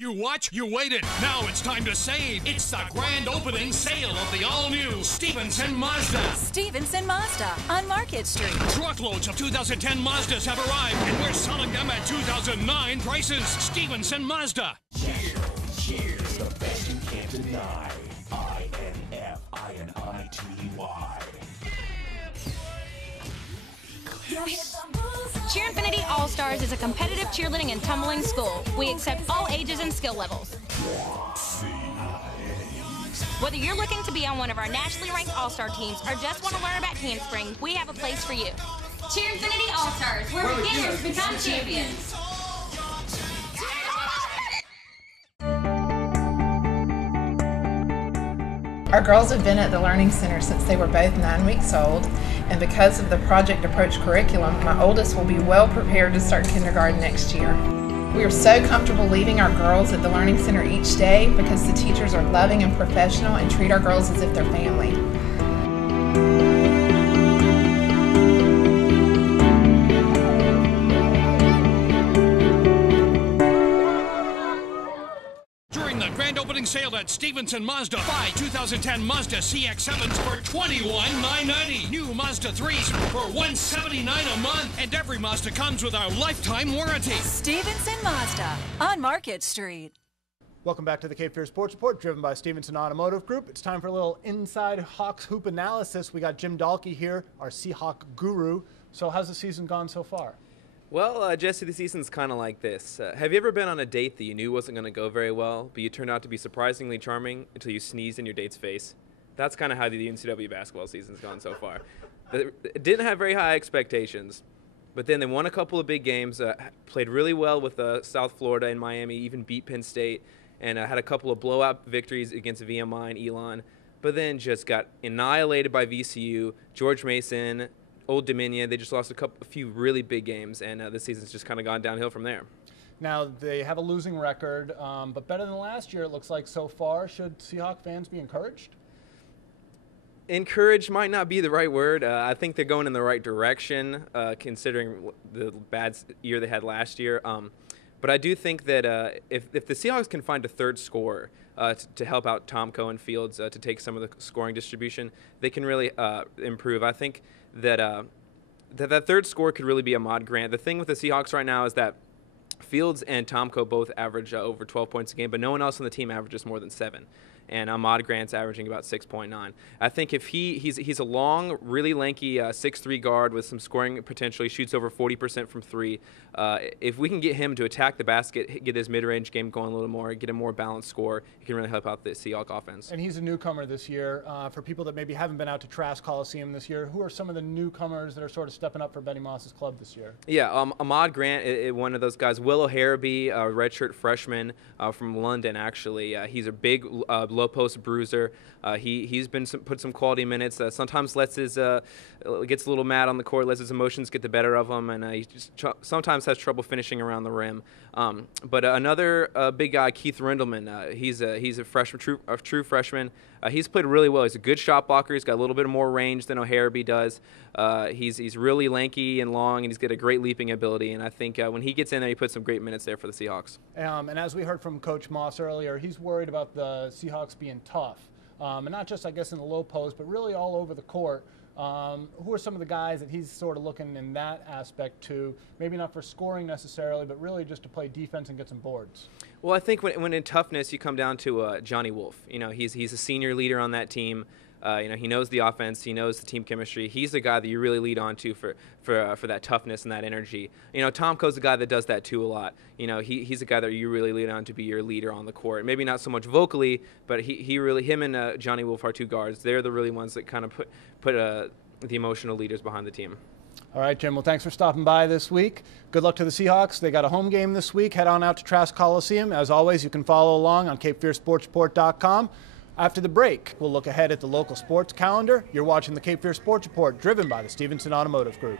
You what? You waited. Now it's time to save. It's the grand opening sale of the all-new Stevenson Mazda. Stevenson Mazda on Market Street. Truckloads of 2010 Mazdas have arrived, and we're selling them at 2009 prices. Stevenson Mazda. Cheers, the best you can't deny. INFINITY. Cheerinfinity All-Stars is a competitive cheerleading and tumbling school. We accept all ages and skill levels. Whether you're looking to be on one of our nationally ranked All-Star teams or just want to learn about handspring, we have a place for you. Cheerinfinity All-Stars, where beginners become champions. Our girls have been at the Learning Center since they were both 9 weeks old, and because of the Project Approach curriculum, my oldest will be well prepared to start kindergarten next year. We are so comfortable leaving our girls at the Learning Center each day because the teachers are loving and professional and treat our girls as if they're family. Opening sale at Stevenson Mazda. Buy 2010 Mazda CX-7s for $21,990. New Mazda 3s for $179 a month. And every Mazda comes with our lifetime warranty. Stevenson Mazda on Market Street. Welcome back to the Cape Fear Sports Report, driven by Stevenson Automotive Group. It's time for a little inside Hawks hoop analysis. We got Jim Dahlke here, our Seahawk guru. So how's the season gone so far? Well, Jesse, the season's kind of like this. Have you ever been on a date that you knew wasn't going to go very well, but you turned out to be surprisingly charming until you sneezed in your date's face? That's kind of how the NCAA basketball season's gone so far. It didn't have very high expectations, but then they won a couple of big games, played really well with South Florida and Miami, even beat Penn State, and had a couple of blowout victories against VMI and Elon, but then just got annihilated by VCU, George Mason, Old Dominion. They just lost a few really big games, and this season's just kind of gone downhill from there. Now, they have a losing record, but better than last year, it looks like so far. Should Seahawk fans be encouraged? Encouraged might not be the right word. I think they're going in the right direction, considering the bad year they had last year. But I do think that if the Seahawks can find a third scorer to help out Tomko and Fields to take some of the scoring distribution, they can really improve. I think that that third score could really be Ahmad Grant. The thing with the Seahawks right now is that Fields and Tomko both average over 12 points a game, but no one else on the team averages more than 7. And Ahmad Grant's averaging about 6.9. I think if he's a long, really lanky 6'3" guard with some scoring potential. He shoots over 40% from 3. If we can get him to attack the basket, get his mid-range game going a little more, get a more balanced score, he can really help out the Seahawks offense. And he's a newcomer this year. For people that maybe haven't been out to Trask Coliseum this year, who are some of the newcomers that are sort of stepping up for Benny Moss's club this year? Yeah, Ahmad Grant, one of those guys. Will O'Harabee, a redshirt freshman from London, actually. He's a big low post bruiser. He's been put some quality minutes. Sometimes gets a little mad on the court, lets his emotions get the better of him, and he just sometimes has trouble finishing around the rim. But another big guy, Keith Rindelman. He's a freshman, a true freshman. He's played really well. He's a good shot blocker. He's got a little bit more range than O'Harabee does. He's really lanky and long, and he's got a great leaping ability. And I think when he gets in there, he puts some great minutes there for the Seahawks. And as we heard from Coach Moss earlier, he's worried about the Seahawks being tough. And not just, I guess, in the low post, but really all over the court. Who are some of the guys that he's sort of looking in that aspect to, maybe not for scoring necessarily, but really just to play defense and get some boards? Well, I think when in toughness, you come down to Johnny Wolf. He's a senior leader on that team. He knows the offense. He knows the team chemistry. He's the guy that you really lead on to for that toughness and that energy. Tomko's the guy that does that too a lot. He's a guy that you really lead on to be your leader on the court. Maybe not so much vocally, but him and Johnny Wolf are two guards. They're the really ones that kind of put the emotional leaders behind the team. All right, Jim. Well, thanks for stopping by this week. Good luck to the Seahawks. They got a home game this week. Head on out to Trask Coliseum. As always, you can follow along on CapeFearSportsReport.com. After the break, we'll look ahead at the local sports calendar. You're watching the Cape Fear Sports Report, driven by the Stevenson Automotive Group.